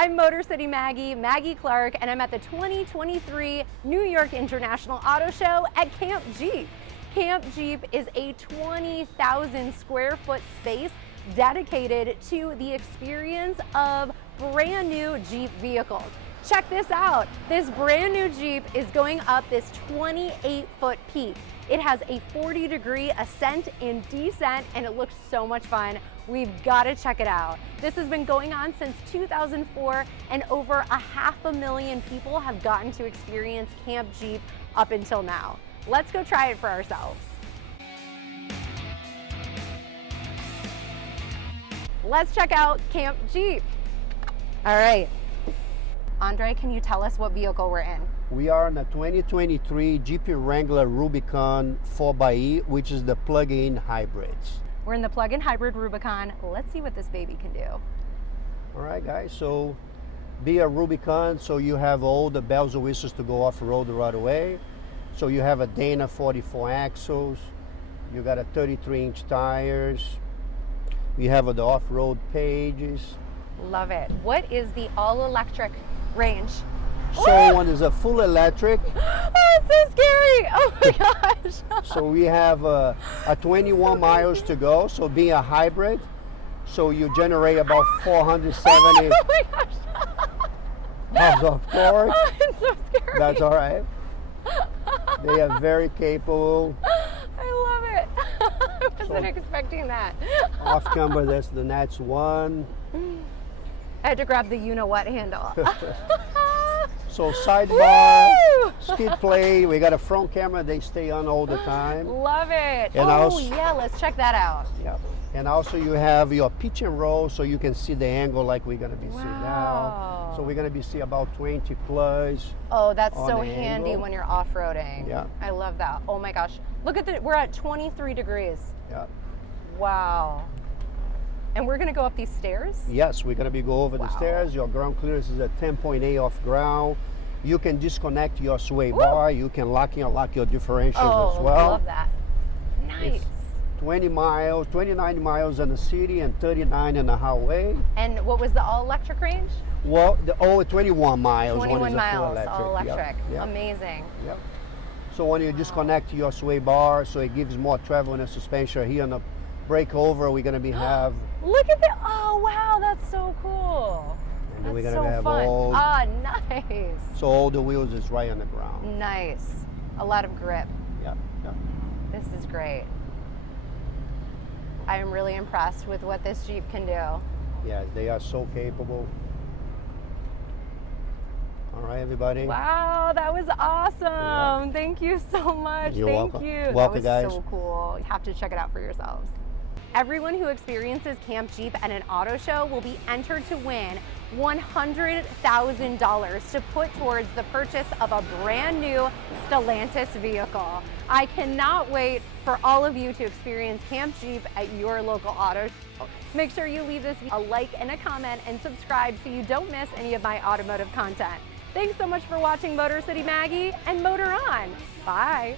I'm Motor City Maggie, Maggie Clark, and I'm at the 2023 New York International Auto Show at Camp Jeep. Camp Jeep is a 20,000 square foot space dedicated to the experience of brand new Jeep vehicles. Check this out. This brand new Jeep is going up this 28-foot peak. It has a 40-degree ascent and descent, and it looks so much fun. We've got to check it out. This has been going on since 2004, and over 500,000 people have gotten to experience Camp Jeep up until now. Let's go try it for ourselves. Let's check out Camp Jeep. All right. Andre, can you tell us what vehicle we're in? We are in a 2023 Jeep Wrangler Rubicon 4xe, which is the plug-in hybrids. We're in the plug-in hybrid Rubicon. Let's see what this baby can do. All right, guys, so be a Rubicon, so you have all the bells and whistles to go off-road right away. So you have a Dana 44 axles, you got a 33-inch tires, you have the off-road pages. Love it. What is the all-electric range? So one is a full electric. Oh, it's so scary. Oh my gosh. So we have a 21 miles to go. So being a hybrid, so you generate about 470 oh my gosh. miles of torque. Oh, it's so scary. That's all right. They are very capable. I love it. I wasn't expecting that. Off camber, that's the next one. I had to grab the you-know-what handle. So sidebar, Woo! skid plate, we got a front camera, they stay on all the time. Love it. And oh also, yeah, let's check that out. Yeah. And also you have your pitch and roll, so you can see the angle like we're gonna be seeing now. So we're gonna be seeing about 20 plus. Oh, that's on so the handy angle. when you're off-roading. Yeah. I love that. Oh my gosh. Look at we're at 23 degrees. Yeah. Wow. And we're gonna go up these stairs? Yes, we're gonna be go over the stairs. Your ground clearance is at 10.8 off ground. You can disconnect your sway bar. You can lock your differentials as well. I love that. Nice. It's 20 miles, 29 miles in the city and 39 in the highway. And what was the all-electric range? Well, 21 miles. 21 miles, full electric. all electric. Yep. Amazing. Yep. So when you disconnect your sway bar, so it gives more travel in the suspension. Here on the breakover, we're gonna have. Look at that! Oh wow, that's so cool. And then That's we're gonna so have fun. all. Nice. So all the wheels is right on the ground. Nice. A lot of grip. Yeah. Yeah. This is great. I am really impressed with what this Jeep can do. Yes, they are so capable. All right, everybody. Wow, that was awesome. Yeah. Thank you so much. You're Thank welcome. you. Welcome, that was guys. so cool. You have to check it out for yourselves. Everyone who experiences Camp Jeep at an auto show will be entered to win $100,000 to put towards the purchase of a brand new Stellantis vehicle. I cannot wait for all of you to experience Camp Jeep at your local auto show. Make sure you leave this a like and a comment and subscribe so you don't miss any of my automotive content. Thanks so much for watching Motor City Maggie, and Motor On. Bye.